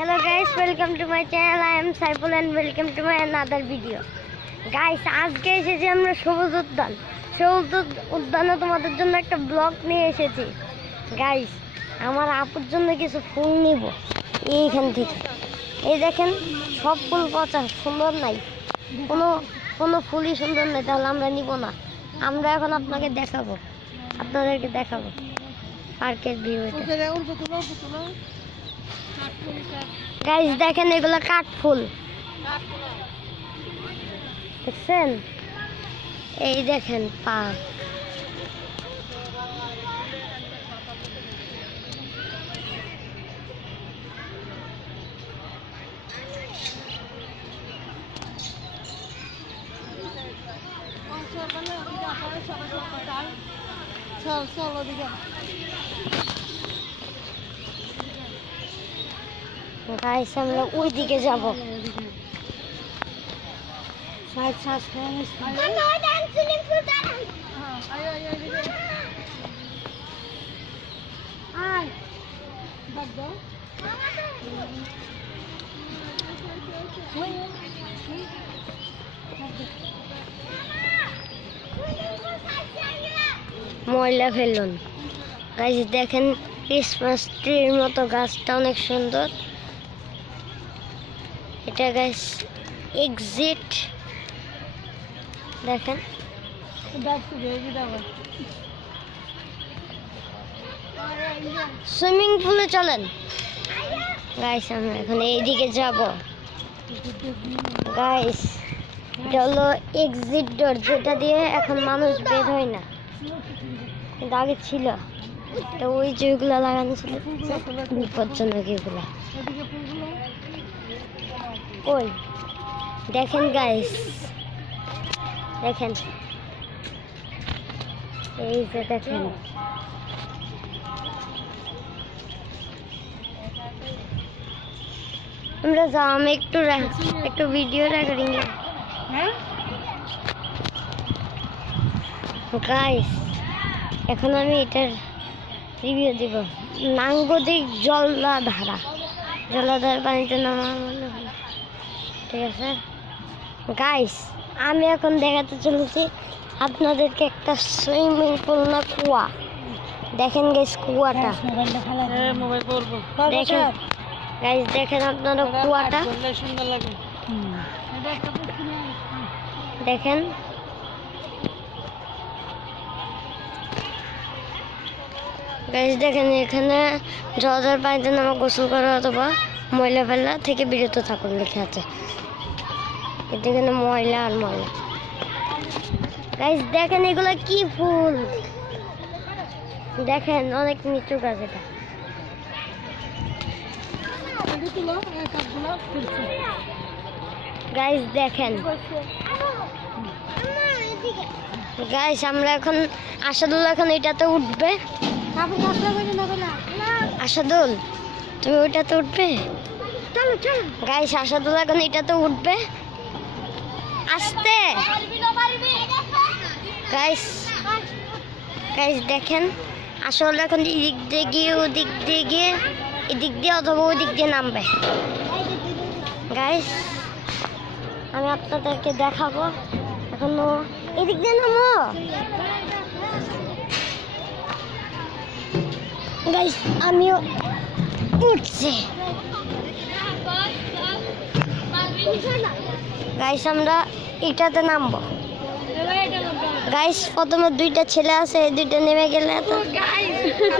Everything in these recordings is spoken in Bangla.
Hello guys, welcome to my channel. I am Saiful and welcome to my another video. Guys, আজকে এসেছি আমরা সবুজ উদ্যানে তোমাদের জন্য একটা ব্লগ নিয়ে এসেছি। গাইস, আমার আপুর জন্য কিছু ফুল নিব এইখান থেকে। এই দেখেন, সব ফুল পচা, সুন্দর নাই, কোনো ফুলই সুন্দর নেই, তাহলে আমরা নিব না। আমরা এখন আপনাদেরকে দেখাবো পার্কের ভিউ। গাইস দেখেন, এগুলো কাঠফুল দেখছেন? এই দেখেন পার্ক। গাইস আমরা ওই দিকে যাব। ময়লা ফেলুন। গাইস দেখেন, ক্রিসমাস ট্রির মতো গাছটা অনেক সুন্দর। এটা গাইস এক্সিট দেখেন। সুইমিং পুলে চলেন গাইস, আমরা এখন এইদিকে যাব। গাইস এটা হলো এক্সিট ডোর, যেটা দিয়ে এখন মানুষ বের হয় না, কিন্তু আগে ছিল। তো ওই যেগুলো লাগানো ছিল বিপজ্জনক, এগুলা ওই দেখেন। গাইস দেখেন, এই যে দেখেন, আমরা যাম একটু ভিডিও রেকর্ডিং। গাইস এখন আমি এটার রিভিউ দিব। নাঙ্গদিক জলাধার পানিতে নামা মনে হয়, ঠিক আছে। গাইস আমি এখন দেখাতে চলেছি আপনাদেরকে একটা সুইমিং পুল না কুয়া। দেখেন গাইস কুয়াটা, দেখেন গাইস, দেখেন আপনারা কুয়াটা দেখেন। গাইস দেখেন, এখানে জলাধার পানিতে নামা, গোসল করা অথবা ময়লা ফেলা থেকে বিরত থাকুন লেখা আছে। এখানে ময়লা আর ময়লা। গাইস দেখেন, এগুলা কি ফুল দেখেন, অনেক নিচু গাছ এটা। গাইস দেখেন, গাইস আমরা এখন আসাদুল এখন এটাতে উঠবে। আসাদুল তুমি ওইটাতে উঠবে? গাইস আসাদুল এখন এটাতে উঠবে, আস্তে। গাইস দেখেন, আসলে এখন এদিক দিয়ে গিয়ে ওদিক দিয়ে গিয়ে এদিক দিয়ে অথবা ওই দিক দিয়ে নামবে। গাইস আমি আপনাদেরকে দেখাবো, এখন এদিক দিয়ে নামো। গাইস আমিও উঠছি। গাইস আমরা এটাতে নামবো। গাইস প্রথমে দুইটা ছেলে আছে, এই দুইটা নেমে গেলে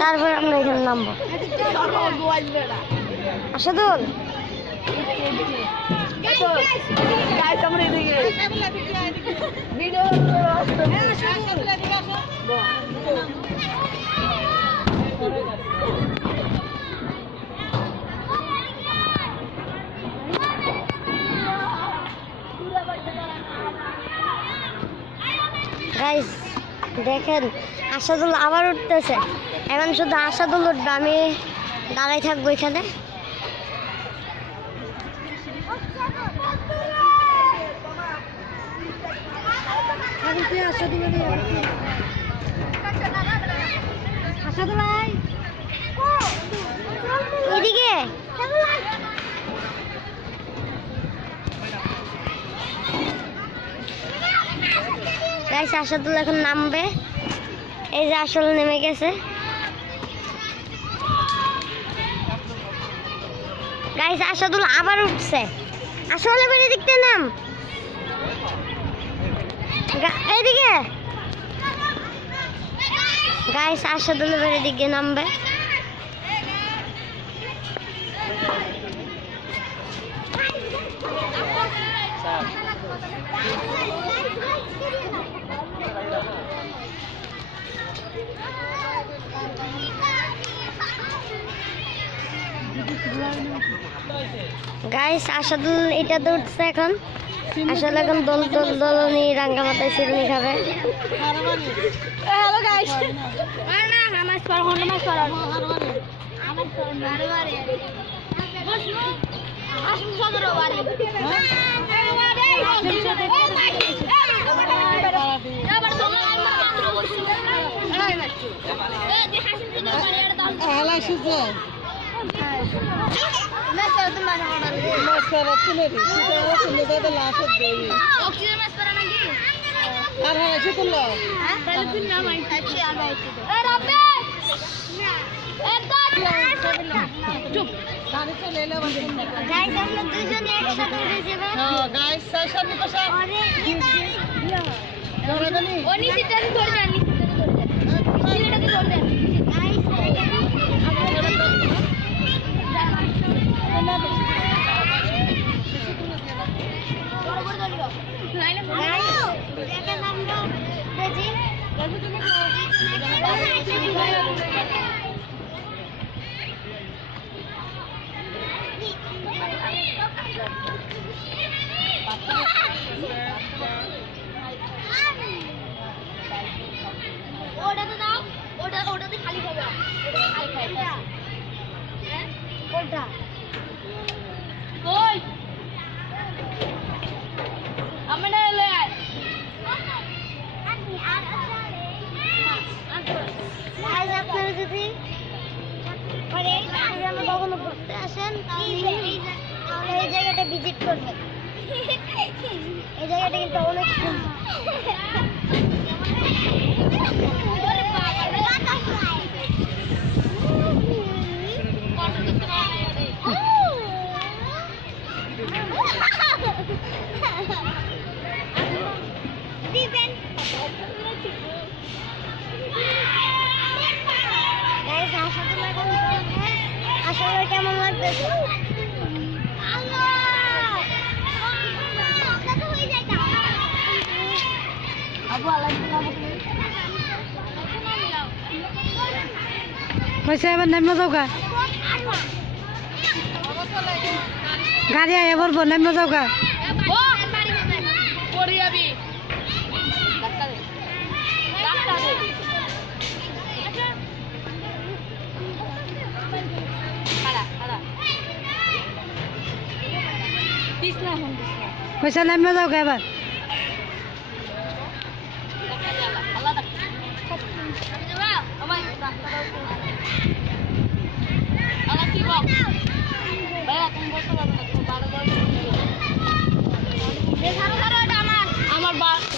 তারপর আমরা এখানে নামবো। আসাদুল গাইস দেখেন, আসাদুল আবার উঠতেছে। এখন শুধু আসাদুল উঠবে, আমি দাঁড়াই থাকবো এখানে। এদিকে গাইস আসাদুল এখন নামবে, এই যে আসল নেমে গেছে। গাইস আসাদুল আবার উঠছে, আসলে বেরিয়ে দেখতে নাম এইদিকে। গাইস আসাদুল বেরিয়ে দিকে নামবে। গাইস আসাদুল এটাতে উঠছে এখন, আসলে এখন দলনি রাঙ্গা মাথায় চিরুনি খাবে। হ্যালো গাইস, না নামাজ পড়ো, নামাজ পড়ো। ওটাতে খালি হবে, ওটা কই আমরা এলে আপনারা যদি কখনো ঘুরতে আসেন তাহলে এই জায়গাটা ভিজিট করবেন। এই জায়গাটা কিন্তু অনেক আসলে কেমন লাগতেছে? এবার নামে যাও গা, গাড়ি আয় বলবো নামে যাও গা। পয়সা নামে যাও গা এবার।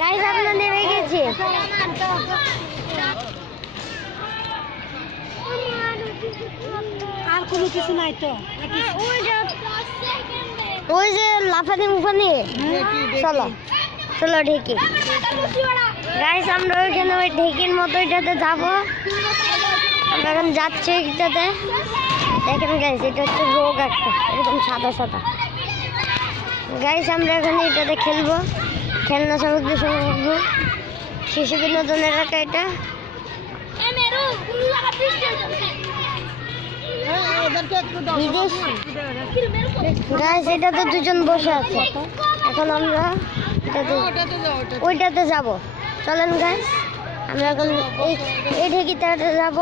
গাইস আমরা নেমে গেছি। আর কোনো কিছু নাই তো, ওই যে লাফানি মুফানি, চলো চলো ঢেকি। গাইস আমরা ওইখানে ওই ঢেকির মতো এটাতে যাবো, আমরা এখন যাচ্ছি এটাতে। দেখেন গাইস এটা হচ্ছে রোগ একটা, এরকম সাদা সাদা। গাইস আমরা এখানে এটাতে খেলবো, খেলনা সামগ্রী সংগ্রহ, শিশু বিনোদনের এলাকা এটা। গাইস এটাতে দুজন বসে আছে, এখন আমরা ওইটাতে যাব। চলেন গাইস আমরা এখন এই ঢেকিটাতে যাব।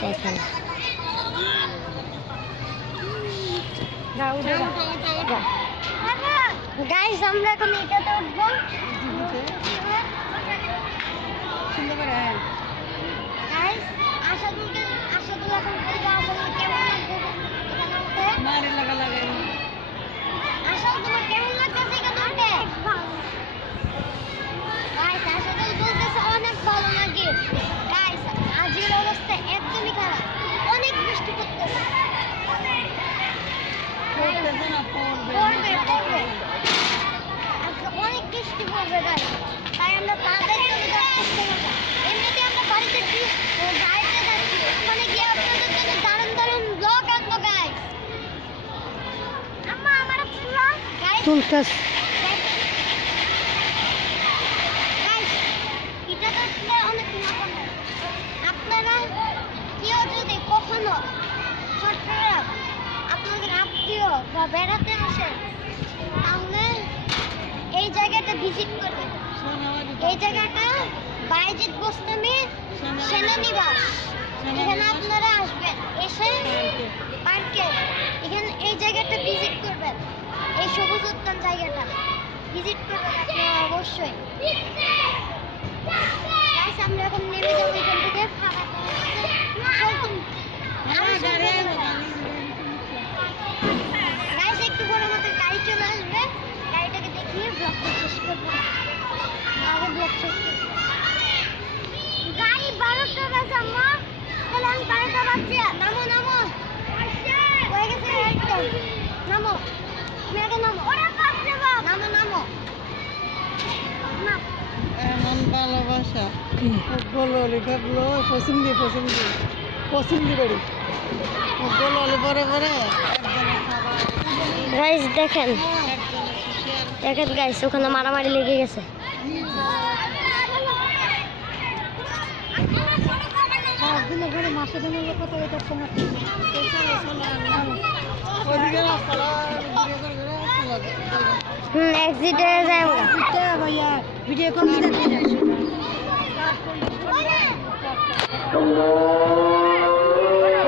দেখেন গাইস আমরা এখন এটাতে উঠবো। গাইস আশাদুল এখন কেমন লাগছে? আশাদুল তোমার কেমন লাগছে এখানে উঠে? আজকে গাইস আজকের অবস্থা একদমই খারাপ, অনেক বৃষ্টি পড়তেছে। পড়বে আজকে অনেক বৃষ্টি পড়বে গাইস, তাই আমরা তাড়াতাড়ি চলে যাচ্ছি। এমনিতে আমরা বাড়িতে যাচ্ছি, ওখানে গিয়ে আপনাদের জন্য দারুণ দারুণ ব্লগ আনবো গাইস। আম্মা আমার ব্লগ গাইস তুলতাস এটা তো আসলে অনেক মজা। আপনারা কেউ যদি কখনো চট্টগ্রাম আপনাদের আত্মীয় বা বেড়াতে আসেন তাহলে এই জায়গাটা ভিজিট করবেন। এই জায়গাটা বাইজিৎ বোস্তামি সেনানিবাস, এখানে আপনারা আসবেন, এসে পার্কে এখানে এই জায়গাটা ভিজিট করবেন। এই সবুজ উদ্যান জায়গাটা ভিজিট করবেন আপনারা অবশ্যই। গাইস আমরা এখন নেমে যাবো এখান থেকে। গাইস একটু বড় মতো গাড়ি চলে আসবে, গাড়িটাকে দেখিয়ে ব্লগটা শেষ করবো। আগে ব্লগ শেষ করবো। গাড়ি 12টা বাজে আম্মা, তাহলে আমি 12টা বাজছে। নামো নামো, হয়ে গেছে গাড়িটা, নামো তুমি আগে নামো। নামো নামো এমন ভালোবাসা বলো লেখাগুলো পছন্দি বাড়ি বলো বড় বড় গাইস দেখেন দেখেন গাইস ওখানে মারামারি লেগে গেছে। মাসে দিনের কথা এটা সময় এক্সিটে যাই ভাইয়া ভিডিও কল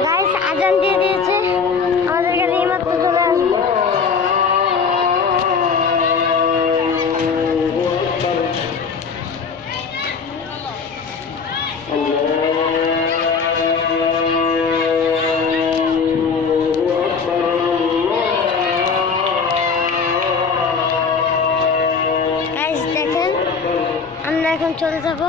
গাইস আজান দিয়ে দিয়েছে, আমাদের গাড়ি এইমাত্র চলে আসবে। গাইস দেখেন আমরা এখন চলে যাব।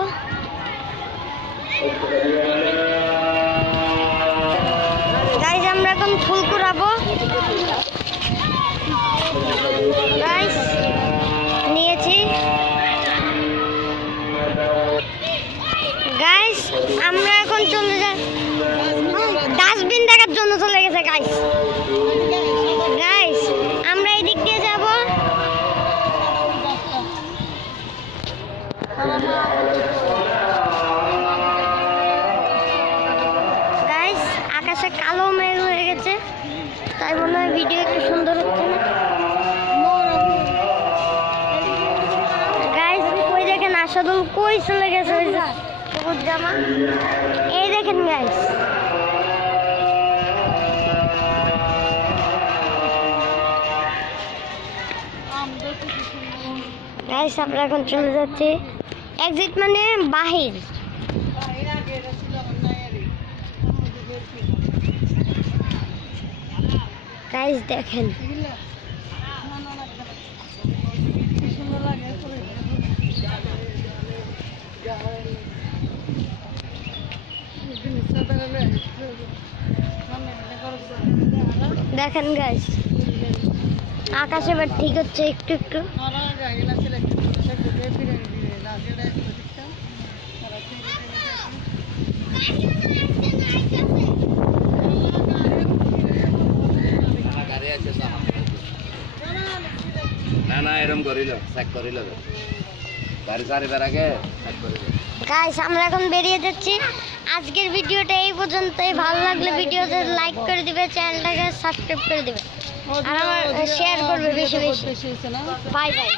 গাইস আমরা এখন ফুল কুড়াবো। গাইস নিয়েছি। গাইস আমরা এখন চলে যাই, ডাস্টবিন দেখার জন্য চলে গেছে গাইস। গাইস আমরা এই দিক দিয়ে যাব। গাইস আকাশে কালো মেঘ হয়ে গেছে, তাই মনে হয় ভিডিও একটু সুন্দর হচ্ছে না। গাইস কই দেখেন আসাদুল কই চলে গেছে, ওই যে সবুজ জামা, এই দেখেন গাইস। গাইস আমরা এখন চলে যাচ্ছি, এক্সিট মানে বাহির। গাইস দেখেন দেখেন গাইস আকাশ এবার ঠিক হচ্ছে একটু একটু। না এরকম করিল চেক করিল গাড়ি সারিবার আগে চেক করিল। গাইস আমরা এখন বেরিয়ে যাচ্ছি। আজকের ভিডিওটা এই পর্যন্তই। ভালো লাগলে ভিডিওতে লাইক করে দিবে, চ্যানেলটাকে সাবস্ক্রাইব করে দিবে, আর আমার শেয়ার করবে বেশি বেশি। Bye bye.